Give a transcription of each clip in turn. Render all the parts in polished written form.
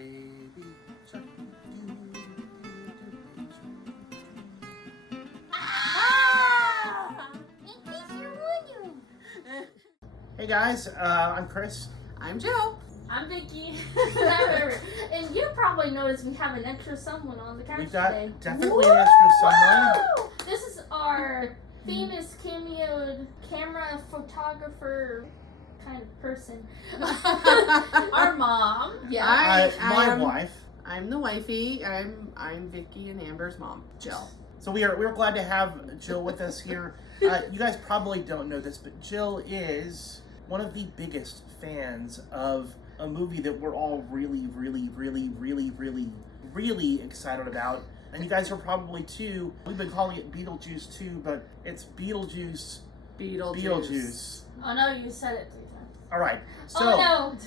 Baby shark. In case you're wondering. Hey guys, I'm Chris. I'm Jill. I'm Vicky. And you probably noticed we have an extra someone on the couch We've got today. definitely an extra someone. Woo! This is our famous cameoed camera photographer kind of person. Our mom. Yeah. My wife. I'm the wifey. I'm Vicky and Amber's mom, Jill. So we're glad to have Jill with us here. You guys probably don't know this, but Jill is one of the biggest fans of a movie that we're all really excited about. And you guys are probably too. We've been calling it Beetlejuice too, but it's Beetlejuice. Oh no, you said it 3 times. All right. So Oh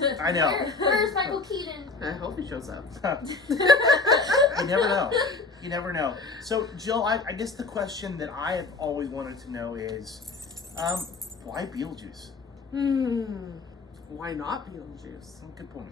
no. I know. Where's Michael Keaton? I hope he shows up. You never know. You never know. So Jill, I guess the question that I have always wanted to know is, why Beetlejuice? Why not Beetlejuice? Good point.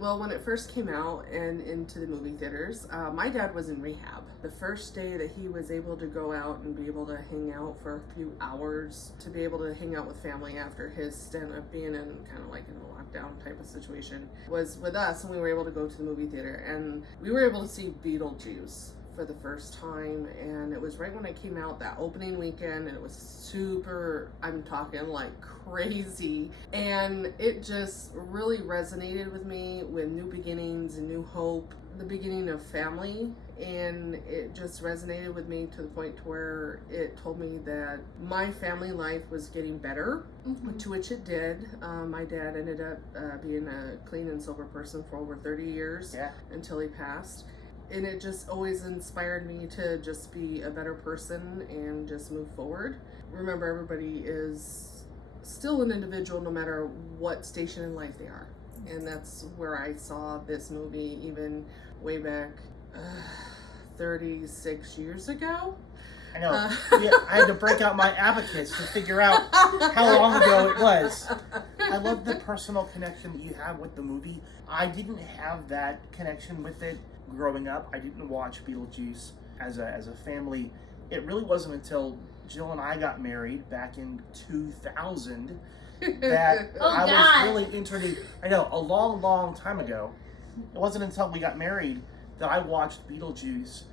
Well, when it first came out and into the movie theaters, my dad was in rehab. The first day that he was able to go out and be able to hang out for a few hours, to be able to hang out with family after his stint of being in kind of like in a lockdown type of situation, was with us, and we were able to go to the movie theater, and we were able to see Beetlejuice for the first time, and it was right when it came out, that opening weekend, and it was super, I'm talking like crazy, and it just really resonated with me with new beginnings and new hope, the beginning of family, and it just resonated with me to the point to where it told me that my family life was getting better, to which it did. My dad ended up being a clean and sober person for over 30 years until he passed. And it just always inspired me to just be a better person and just move forward. Remember, everybody is still an individual no matter what station in life they are. And that's where I saw this movie even way back 36 years ago. I know. I had to break out my abacus to figure out how long ago it was. I love the personal connection that you have with the movie. I didn't have that connection with it growing up. I didn't watch Beetlejuice as a family. It really wasn't until Jill and I got married back in 2000 that I was really introduced. I know, a long time ago. It wasn't until we got married that I watched Beetlejuice.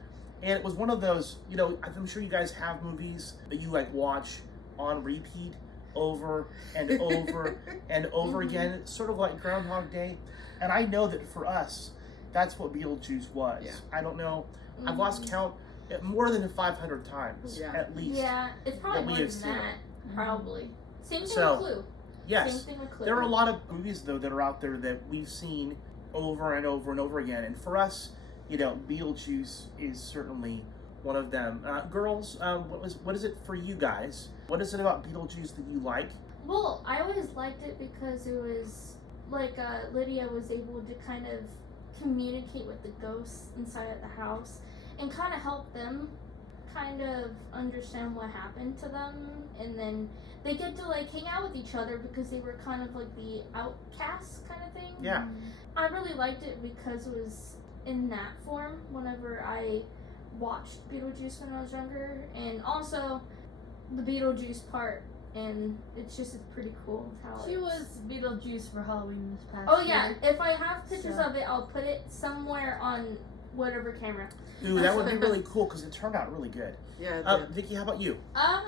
And it was one of those, you know, I'm sure you guys have movies that you like watch on repeat over and over and over again. It's sort of like Groundhog Day. And I know that for us, that's what Beetlejuice was. Yeah. I don't know. I've lost count more than 500 times, at least. Yeah, it's probably more than that. Probably. Same thing with Clue. Yes. Same thing with Clue. There are a lot of movies, though, that are out there that we've seen over and over and over again. And for us, you know, Beetlejuice is certainly one of them. Girls, what is it for you guys? What is it about Beetlejuice that you like? Well, I always liked it because it was like Lydia was able to kind of communicate with the ghosts inside of the house and kind of help them kind of understand what happened to them, and then they get to like hang out with each other because they were kind of like the outcasts kind of thing. Yeah. I really liked it because it was in that form whenever I watched Beetlejuice when I was younger, and also the Beetlejuice part, and it's just pretty cool how She was Beetlejuice for Halloween this past year. Oh yeah, if I have pictures of it, I'll put it somewhere on whatever camera. Ooh, that would be really cool because it turned out really good. Yeah. Vicky, how about you?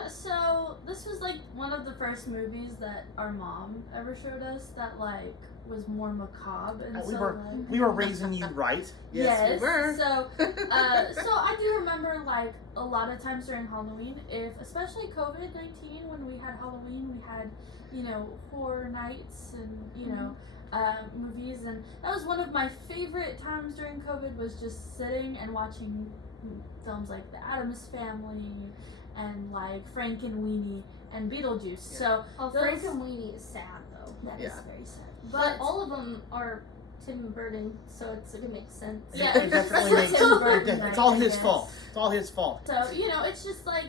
So this was like one of the first movies that our mom ever showed us that like was more macabre, and we were raising you right. Yes, we were. So I do remember like a lot of times during Halloween, especially COVID-19, when we had Halloween, we had, you know, horror nights and, you know, movies, and that was one of my favorite times during COVID, was just sitting and watching films like The Addams Family and like Frank and Weenie and Beetlejuice. Yeah. So Frank and Weenie is sad though. That is very sad. But all of them are Tim Burton, so it makes sense. Yeah, it definitely makes sense. It's all his fault. It's all his fault. So, you know, it's just like,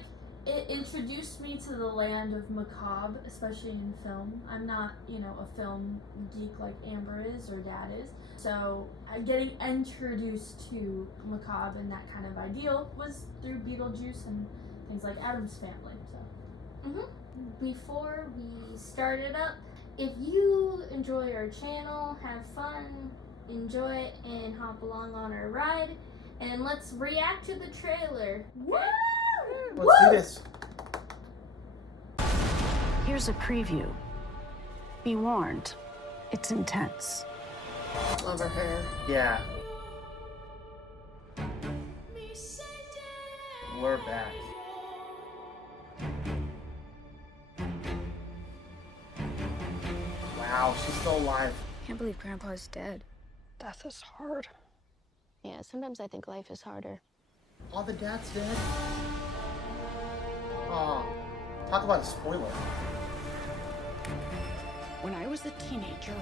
it introduced me to the land of macabre, especially in film. I'm not, a film geek like Amber is or Dad is. So getting introduced to macabre and that kind of ideal was through Beetlejuice and things like Addams Family. So. Before we start it up, if you enjoy our channel, have fun, enjoy it, and hop along on our ride, and let's react to the trailer. Woo! Let's do this. Here's a preview. Be warned, it's intense. Love her hair. Yeah. We're back. Wow, she's still alive. Can't believe Grandpa's dead. Death is hard. Yeah, sometimes I think life is harder. Oh, the dad's dead. Oh, talk about a spoiler. When I was a teenager,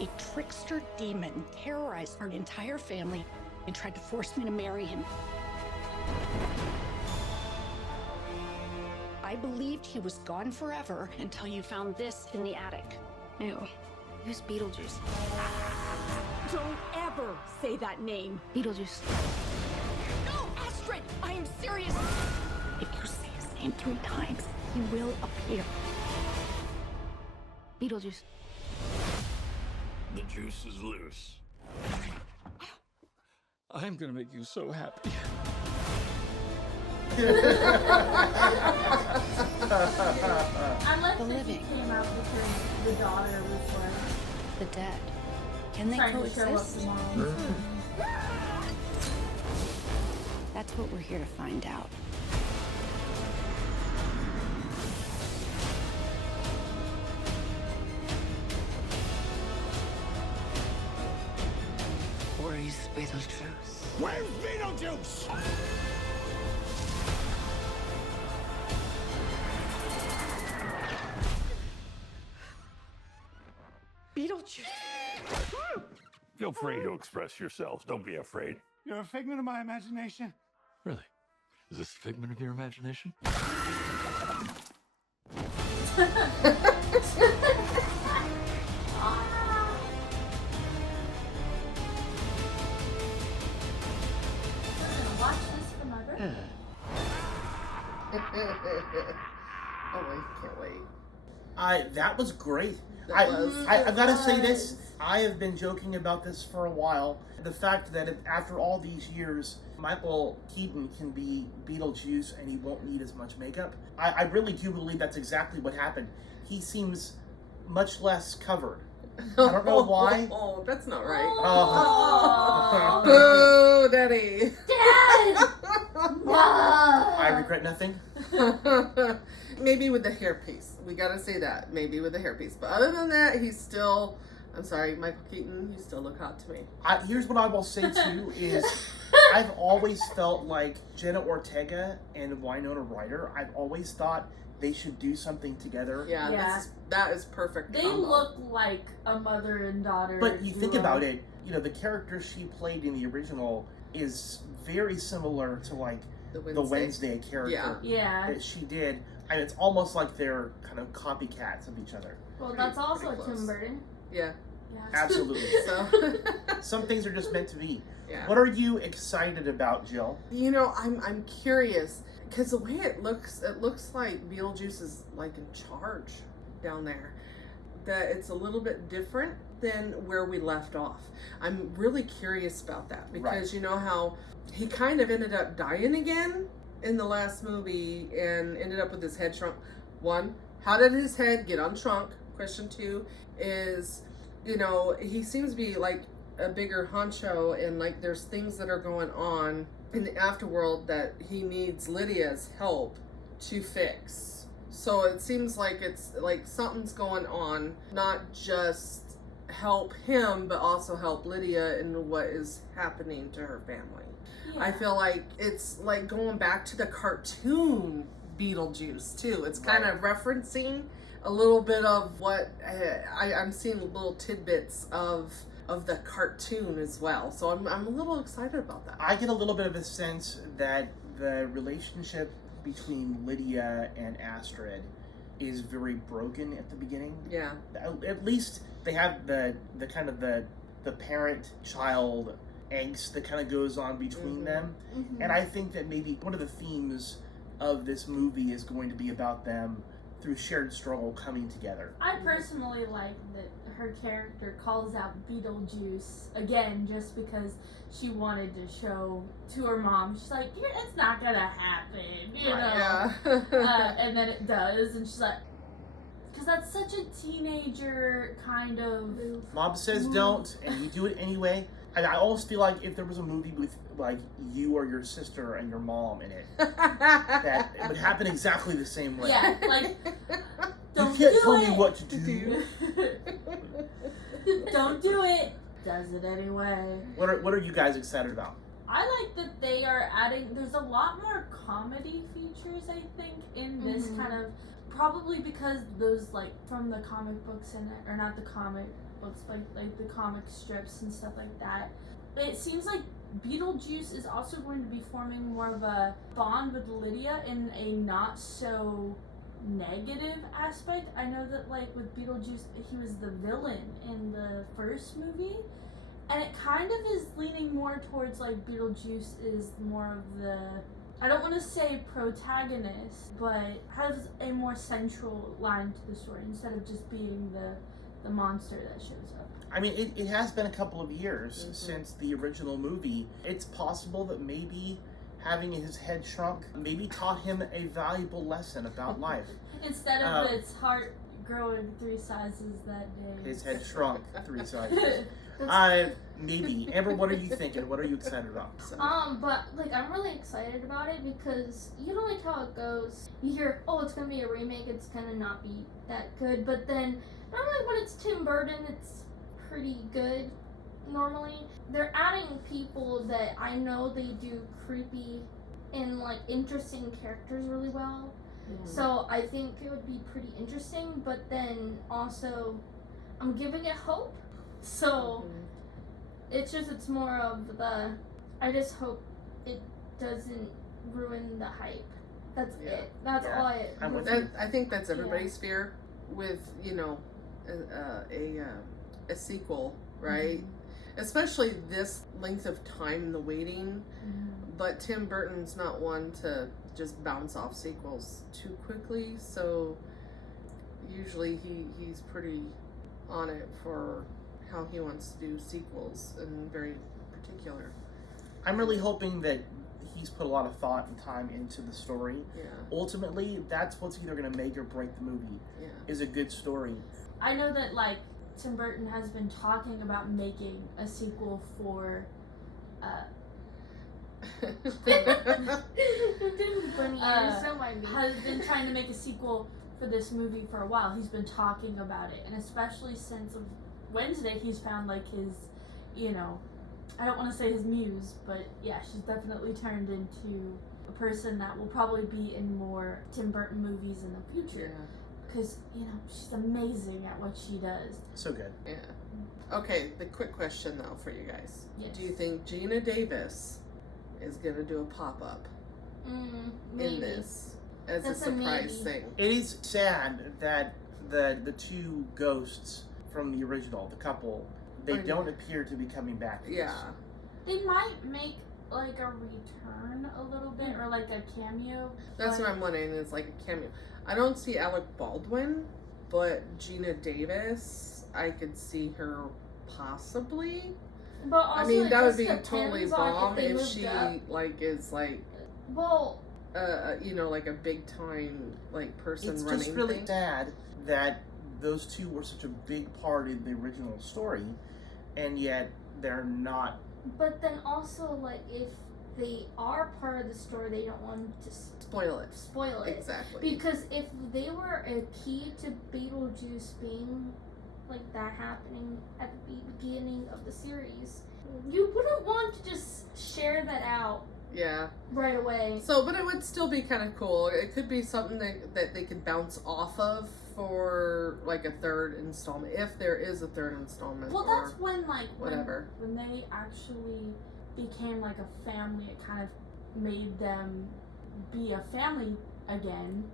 a trickster demon terrorized our entire family and tried to force me to marry him. I believed he was gone forever until you found this in the attic. Ew. Who's Beetlejuice? Don't ever say that name. Beetlejuice. No, Astrid! I am serious! If you say his name 3 times, he will appear. Beetlejuice. The juice is loose. I'm gonna make you so happy. Unless The it living. came out because the daughter was The dead. Can they trying to show up coexist? tomorrow. That's what we're here to find out. Where's Beetlejuice? Where's Beetlejuice? Beetlejuice! Feel free to express yourselves. Don't be afraid. You're a figment of my imagination. Really? Is this a figment of your imagination? Watch this for my birthday. Oh, I can't wait. That was great. That was. I gotta say this. I have been joking about this for a while. The fact that after all these years, Michael Keaton can be Beetlejuice and he won't need as much makeup. I really do believe that's exactly what happened. He seems much less covered. I don't know why. Oh, that's not right. Oh. Boo, Daddy. Dad! No! I regret nothing. Maybe with the hairpiece. We gotta say that. Maybe with the hairpiece. But other than that, he's still... I'm sorry, Michael Keaton, you still look hot to me. Here's what I will say too is I've always felt like Jenna Ortega and Winona Ryder, I've always thought they should do something together. Yeah, Yeah. that is perfect. They combo. look like a mother and daughter. But you think duo. about it, the character she played in the original is very similar to like the Wednesday character Yeah. that she did. And it's almost like they're kind of copycats of each other. Well, that's also pretty close. Tim Burton. Yeah. Yeah. Absolutely. So, Some things are just meant to be. yeah. What are you excited about, Jill? I'm curious because the way it looks like Beetlejuice is like in charge down there. That it's a little bit different than where we left off. I'm really curious about that because you know how he kind of ended up dying again in the last movie and ended up with his head shrunk. 1, how did his head get unshrunk? Question 2 is, he seems to be like a bigger honcho and like there's things that are going on in the afterworld that he needs Lydia's help to fix. So it seems like it's like something's going on, not just help him, but also help Lydia in what is happening to her family. I feel like it's like going back to the cartoon Beetlejuice too. It's kind of referencing a little bit of what I'm seeing little tidbits of the cartoon as well. So I'm a little excited about that. I get a little bit of a sense that the relationship between Lydia and Astrid is very broken at the beginning. Yeah. At least they have the kind of the parent-child angst that kind of goes on between them. Mm-hmm. And I think that maybe one of the themes of this movie is going to be about them through shared struggle coming together. I personally like that her character calls out Beetlejuice again just because she wanted to show to her mom. She's like, it's not gonna happen, you know? Yeah. And then it does, and she's like, because that's such a teenager kind of... Mom says don't, and you do it anyway. And I always feel like if there was a movie with like you or your sister and your mom in it, that it would happen exactly the same way. Yeah, like, don't you can't do tell it. me what to do. Don't do it. Does it anyway. What are you guys excited about? I like that they are adding, there's a lot more comedy features, I think, in this kind of, probably because those, like, from the comic books in it, or not the comic books, but like the comic strips and stuff like that. It seems like Beetlejuice is also going to be forming more of a bond with Lydia in a not so negative aspect. I know that, like, with Beetlejuice, he was the villain in the first movie, and it kind of is leaning more towards, like, Beetlejuice is more of the, I don't want to say protagonist, but has a more central line to the story instead of just being the monster that shows up. I mean, it has been a couple of years since the original movie. It's possible that maybe having his head shrunk maybe taught him a valuable lesson about life. Instead of its heart growing 3 sizes that day. His head shrunk 3 sizes. Maybe. Amber, what are you thinking? What are you excited about? But like I'm really excited about it because you know like how it goes. You hear, oh, it's gonna be a remake. It's gonna not be that good. But then normally when it's Tim Burton, it's pretty good. Normally they're adding people that I know they do creepy and like interesting characters really well. So I think it would be pretty interesting. But then also, I'm giving it hope. So. It's more of the, I just hope it doesn't ruin the hype. That's it. That's all I think that's everybody's fear with, you know, a sequel, right? Especially this length of time, the waiting. But Tim Burton's not one to just bounce off sequels too quickly, so usually he's pretty on it for how he wants to do sequels, and very particular. I'm really hoping that he's put a lot of thought and time into the story. Yeah. Ultimately, that's what's either going to make or break the movie. Yeah. Is a good story. I know that, like, Tim Burton has been talking about making a sequel for has been trying to make a sequel for this movie for a while. He's been talking about it, and especially since Wednesday, he's found, like, his, you know, I don't want to say his muse, but yeah, she's definitely turned into a person that will probably be in more Tim Burton movies in the future. Because, you know, she's amazing at what she does. So good. Yeah. Okay, the quick question, though, for you guys. Yes. Do you think Gina Davis is going to do a pop-up in this as a surprise thing? It is sad that the 2 ghosts from the original, the couple, they don't appear to be coming back. They might make like a return a little bit, or like a cameo. That's what I'm wondering, is like a cameo. I don't see Alec Baldwin, but Gina Davis, I could see her possibly. But also, I mean, that would be totally bomb if she like is like, well, you know, like a big time like person running. It's just really sad that those 2 were such a big part in the original story, and yet they're not. But then also, like, if they are part of the story, they don't want to spoil it. Exactly. Because if they were a key to Beetlejuice being like that happening at the beginning of the series, you wouldn't want to just share that out. Yeah. Right away. So, but it would still be kind of cool. It could be something that they could bounce off of for like a 3rd installment, if there is a 3rd installment. Well, that's when, like, whatever. When they actually became like a family, it kind of made them be a family again,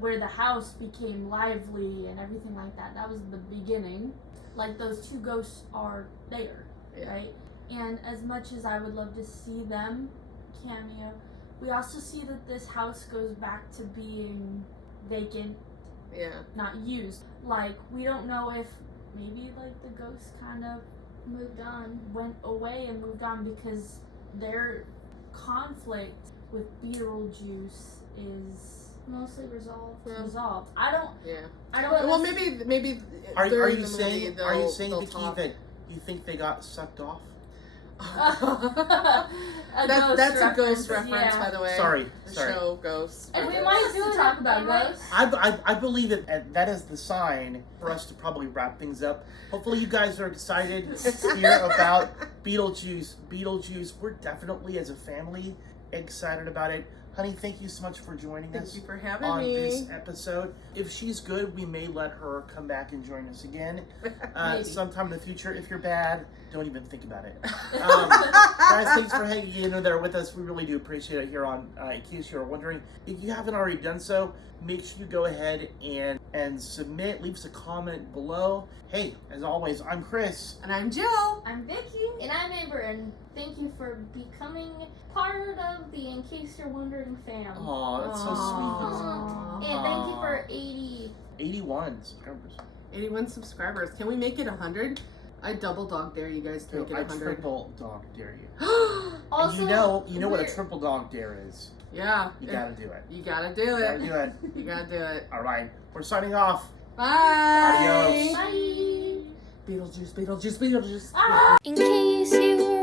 where the house became lively and everything like that. That was the beginning. Like, those two ghosts are there, right? And as much as I would love to see them cameo, we also see that this house goes back to being vacant, not used. Like, we don't know if maybe, like, the ghosts kind of moved on, went away and moved on because their conflict with Beetlejuice is mostly resolved. I don't. Well, maybe. Are you saying, Vicky, that you think they got sucked off? That's a ghost reference, by the way. Sorry. Show Ghosts. And we might do talk about ghosts. I believe that is the sign for us to probably wrap things up. Hopefully you guys are excited to hear about Beetlejuice. We're definitely, as a family, excited about it. Honey, thank you so much for joining us. Thank you for having on me. This episode. If she's good, we may let her come back and join us again sometime in the future. If you're bad, don't even think about it. Guys, thanks for hanging in there with us. We really do appreciate it here on, in case you're wondering. If you haven't already done so, make sure you go ahead and submit. Leave us a comment below. Hey, as always, I'm Chris. And I'm Jill. I'm Vicky. And I'm Amber, and thank you for becoming part of the In Case You're Wondering fam. Aw, that's so sweet. And thank you for 81 subscribers. 81 subscribers. Can we make it 100? I double dog dare you guys to make it 100. I triple dog dare you. Also, and you know what a triple dog dare is. Yeah. You gotta do it. You gotta do it. You gotta do it. All right. We're signing off. Bye. Adios. Bye. Beetlejuice. In case you